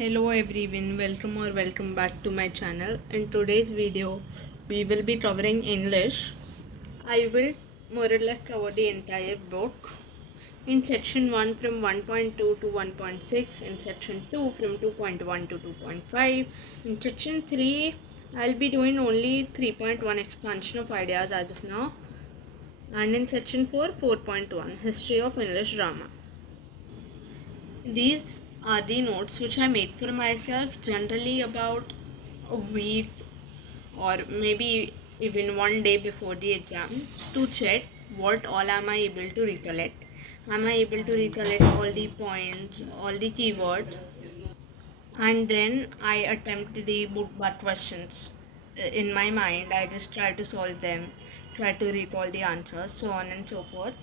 Hello everyone, welcome back to my channel. In today's video, we will be covering English. I will more or less cover the entire book. In section 1 from 1.2 to 1.6, in section 2 from 2.1 to 2.5, in section 3, I'll be doing only 3.1 expansion of ideas as of now, and in section 4, 4.1 history of English drama. These are the notes which I made for myself generally about a week or maybe even one day before the exam to check what all am I able to recollect. Am I able to recollect all the points, all the keywords, and then I attempt the book back questions in my mind. I just try to solve them, try to recall the answers, so on and so forth.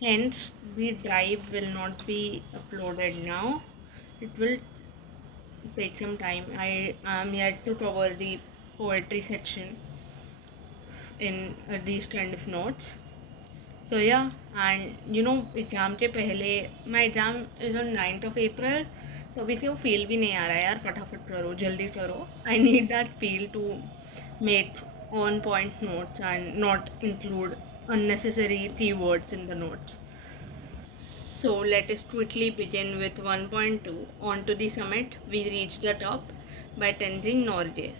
Hence, the drive will not be uploaded now. It will take some time. I am yet to cover the poetry section in these kind of notes. So yeah, and exam के पहले my exam is on 9th of April. तो अभी से वो feel भी नहीं आ रहा है यार, फटाफट करो, जल्दी करो. I need that feel to make on point notes and not include unnecessary keywords in the notes. So let us quickly begin with 1.2. On to the summit, we reach the top by Tenzing Norgay.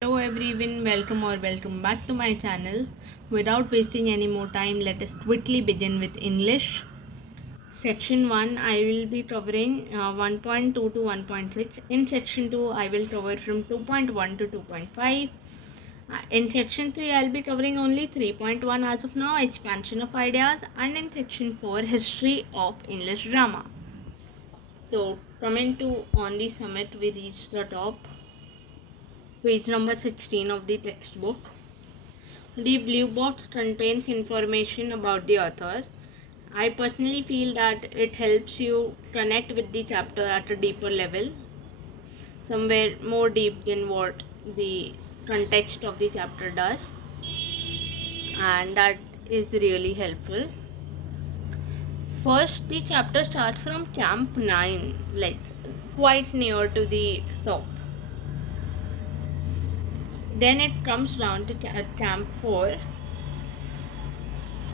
Hello everyone, welcome back to my channel. Without wasting any more time, let us quickly begin with English. Section 1, I will be covering 1.2 to 1.6. In section 2, I will cover from 2.1 to 2.5. In section 3, I'll be covering only 3.1 as of now, expansion of ideas, and in section 4, history of English drama. So, coming to On the Summit, we reach the top, page number 16 of the textbook. The blue box contains information about the author. I personally feel that it helps you connect with the chapter at a deeper level, somewhere more deep than what the context of the chapter does, and that is really helpful. First, the chapter starts from Camp 9, like quite near to the top. Then it comes down to Camp 4,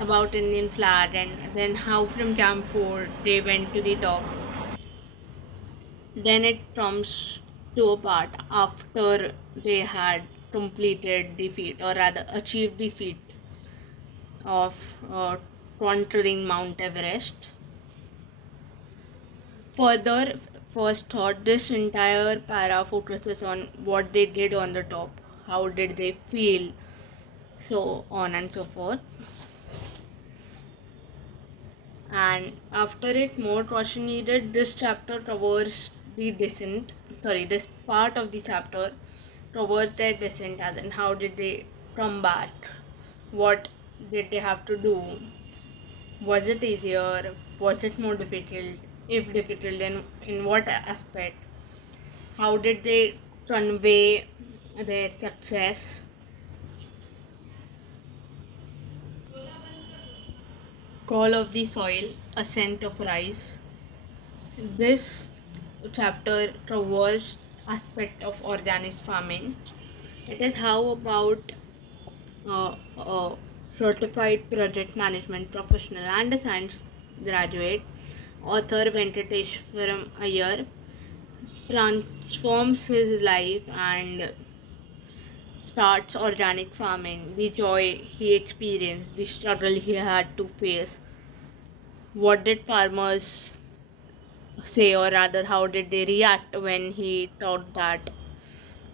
about Indian flag, and then how from Camp 4 they went to the top. Then it comes to a part after they had completed the feat, or rather achieved the feat of conquering Mount Everest. Further, first thought, this entire para focuses on what they did on the top, how did they feel, so on and so forth. And after it, more caution needed. This chapter covers the descent. This part of the chapter covers their descent, as in how did they come back, what did they have to do, was it easier, was it more difficult, if difficult, then in what aspect, how did they convey their success. Call of the Soil, Ascent of Rice. This chapter covers aspect of organic farming. It is how about a certified project management professional and a science graduate, author Venkateshwaram Iyer, transforms his life and starts organic farming, the joy he experienced, the struggle he had to face. What did farmers say, or rather, how did they react when he thought that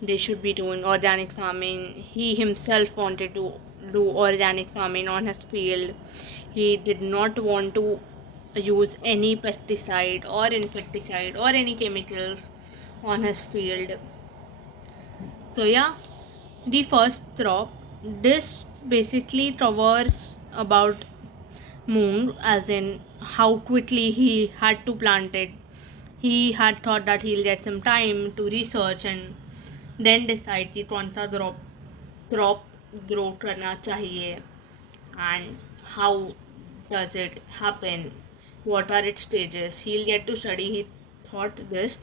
they should be doing organic farming? He himself wanted to do organic farming on his field. He did not want to use any pesticide or insecticide or any chemicals on his field. So yeah, the first crop, this basically covers about moon, as in how quickly he had to plant it. He had thought that he'll get some time to research and then decide कि कौन सा crop grow करना चाहिए and how does it happen, what are its stages. He'll get to study, he thought this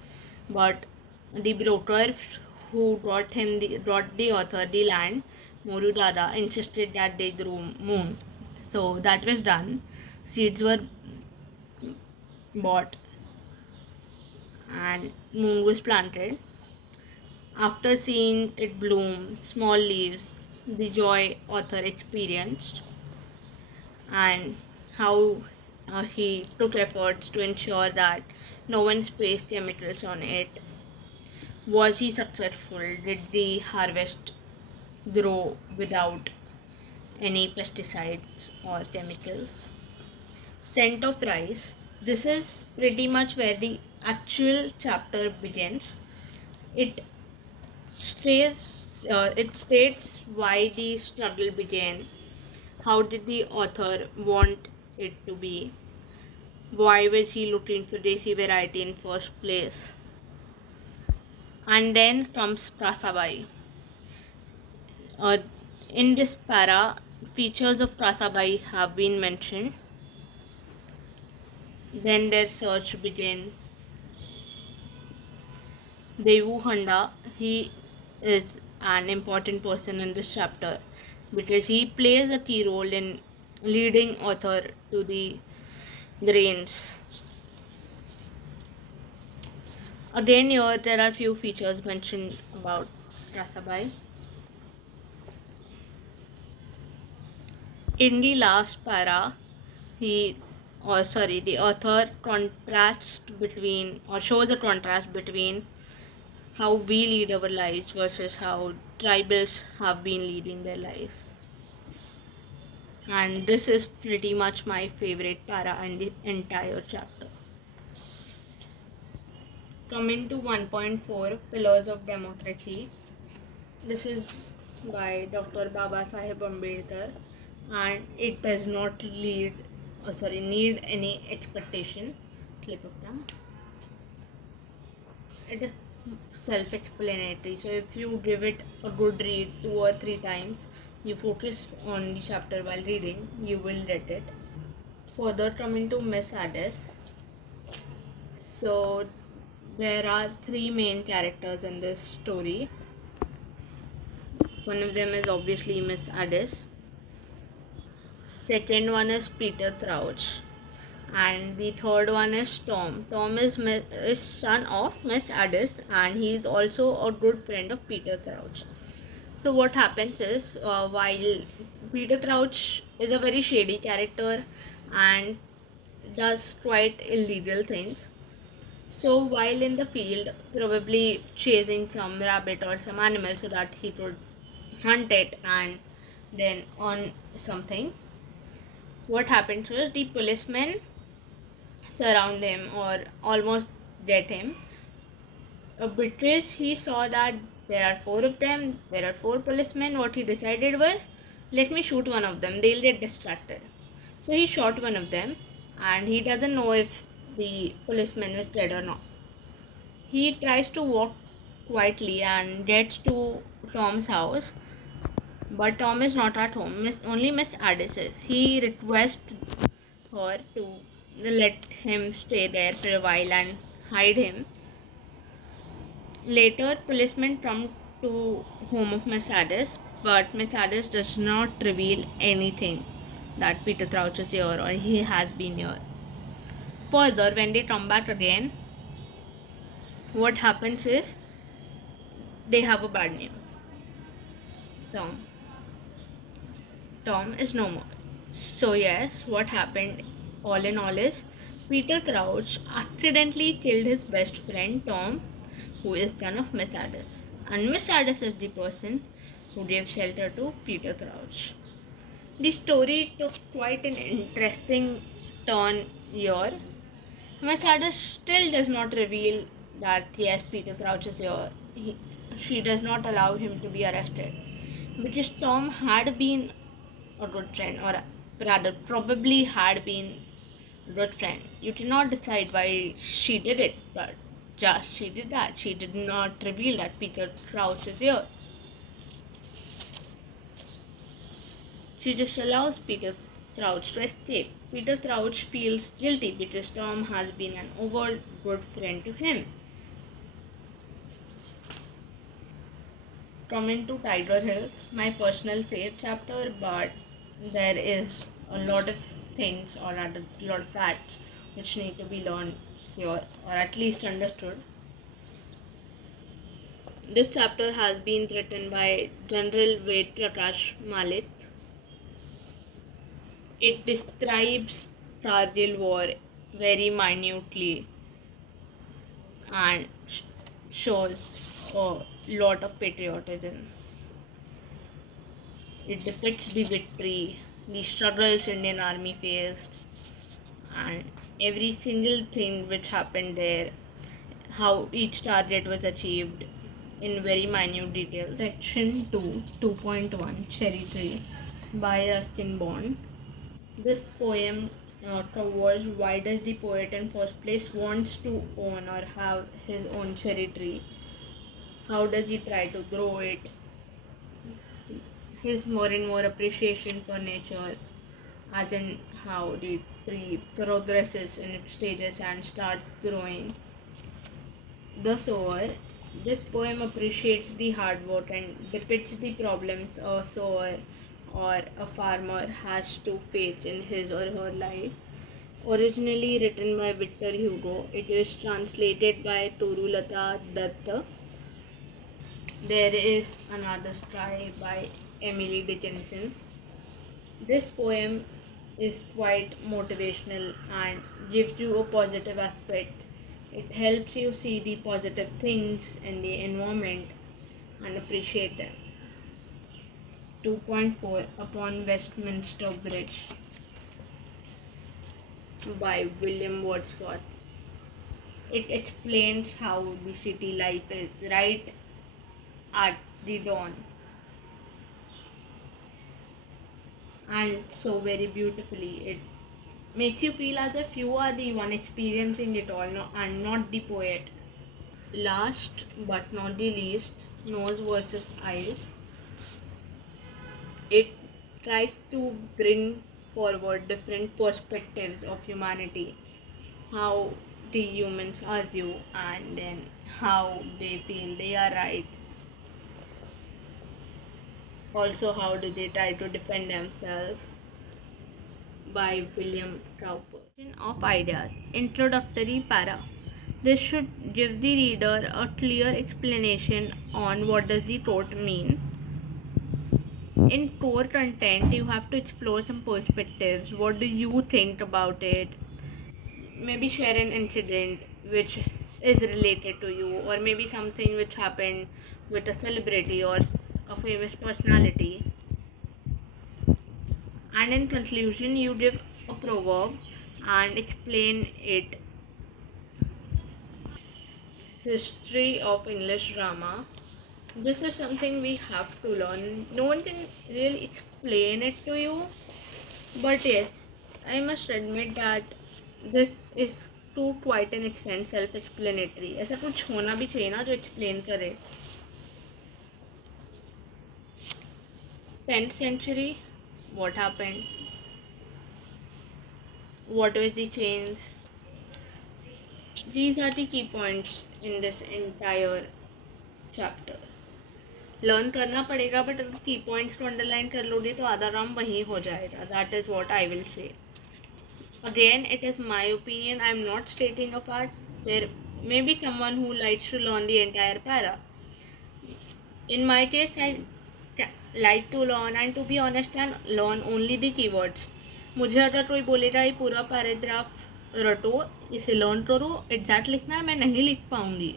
but the broker who brought the author the land, Morudada, insisted that they grow moon. So that was done. Seeds were bought and moon was planted. After seeing it bloom, small leaves, the joy author experienced, and how he took efforts to ensure that no one sprayed chemicals on it. Was he successful? Did the harvest grow without any pesticides or chemicals? Scent of rice. This is pretty much where the actual chapter begins. It it states why the struggle began. How did the author want it to be? Why was he looking for desi variety in first place? And then comes Kasabai. Uh, in this para, features of Kasabai have been mentioned. Then their search began. Devu Handa, he is an important person in this chapter because he plays a key role in leading author to the grains. Again, here there are few features mentioned about Rasabai. In the last para, the author contrasts between or shows a contrast between how we lead our lives versus how tribals have been leading their lives. And this is pretty much my favorite para in the entire chapter. Coming to 1.4 Pillars of Democracy. This is by Dr. Baba Saheb Ambedkar, and it does not need any expectation. Clip of tongue. It is self-explanatory. So if you give it a good read 2 or 3 times, you focus on the chapter while reading, you will get it. Further, coming to Miss Addis. So there are 3 main characters in this story. One of them is obviously Miss Addis. Second one is Peter Crouch. And the third one is Tom. Tom is son of Miss Addis, and he is also a good friend of Peter Crouch. So what happens is, while Peter Crouch is a very shady character and does quite illegal things, so while in the field, probably chasing some rabbit or some animal so that he could hunt it and then earn something, what happens was the policemen surround him or almost get him because he saw that there are 4 of them, there are 4 policemen. What he decided was, let me shoot one of them, they'll get distracted. So he shot one of them, and he doesn't know if the policeman is dead or not. He tries to walk quietly and gets to Tom's house, but Tom is not at home. Only Miss Addis is. He requests her to let him stay there for a while and hide him. Later, policemen come to home of Miss Addis, but Miss Addis does not reveal anything that Peter Crouch is here or he has been here. Further, when they come back again, what happens is they have a bad news. Tom is no more. So yes, what happened all in all is Peter Crouch accidentally killed his best friend Tom, who is son of Miss Addis. And Miss Addis is the person who gave shelter to Peter Crouch. The story took quite an interesting turn here. Miss Addis still does not reveal that yes, Peter Crouch is here. She does not allow him to be arrested because Tom had been a good friend, or rather probably had been a good friend. You cannot decide why she did it, but just she did that. She did not reveal that Peter Crouch is here. She just allows Peter Crouch to escape. Peter Crouch feels guilty because Tom has been an over good friend to him. coming to Tiger Hills, my personal favorite chapter, but there is a lot of things or a lot of facts which need to be learned here or at least understood. This chapter has been written by General Ved Prakash Malik. It describes Kargil war very minutely and shows a lot of patriotism. It depicts the victory, the struggles Indian Army faced, and every single thing which happened there, how each target was achieved in very minute details. Section 2, 2.1 Cherry Tree by Rustin Bond. This poem covers why does the poet in first place wants to own or have his own cherry tree. How does he try to grow it? His more and more appreciation for nature, as in how the tree progresses in its stages and starts growing. The sower. This poem appreciates the hard work and depicts the problems a sower or a farmer has to face in his or her life. Originally written by Victor Hugo, it is translated by Torulata Datta. There is Another Sky by Emily Dickinson. This poem is quite motivational and gives you a positive aspect. It helps you see the positive things in the environment and appreciate them. 2.4 Upon Westminster Bridge by William Wordsworth. It explains how the city life is right at the dawn, and so very beautifully. It makes you feel as if you are the one experiencing it all and not the poet. Last but not the least, Nose versus Eyes. It tries to bring forward different perspectives of humanity, how the humans argue and then how they feel they are right. Also, how do they try to defend themselves, by William Cowper. Of ideas. Introductory para. This should give the reader a clear explanation on what does the quote mean. In core content, you have to explore some perspectives. What do you think about it? Maybe share an incident which is related to you, or maybe something which happened with a celebrity or a famous personality. And in conclusion, you give a proverb and explain it. History of English drama. This is something we have to learn. No one can really explain it to you, but yes, I must admit that this is to quite an extent self-explanatory. ऐसा कुछ होना भी चाहिए ना जो explain करे. 10th century, what happened? What was the change? These are the key points in this entire chapter. Learn करना पड़ेगा, बट अगर की पॉइंट्स को अंडरलाइन कर लोगे तो आधा काम वहीं हो जाएगा. That is what I will say. Again, it is my opinion. I am not stating a part. There may be someone who likes to learn the entire para. In my case, I like to learn and to be honest and learn only the keywords. मुझे अगर कोई बोलेगा ये पूरा paragraph रटो, इसे learn करो, exact लिखना है, मैं नहीं लिख पाऊँगी.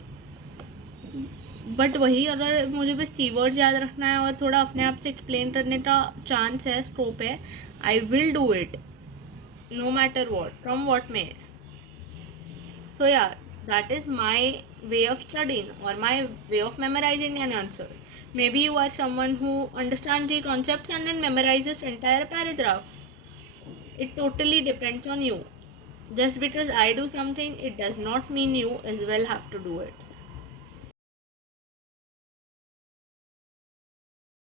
बट वही अगर मुझे बस कीवर्ड्स याद रखना है और थोड़ा अपने आप से एक्सप्लेन करने का चांस है, स्कोप है, I will do it no matter what, from what may. So yeah, that is my way of studying or my way of memorizing an answer. Maybe you are someone who understands the concepts and then memorizes entire paragraph. It totally depends on you. Just because I do something, it does not mean you as well have to do it.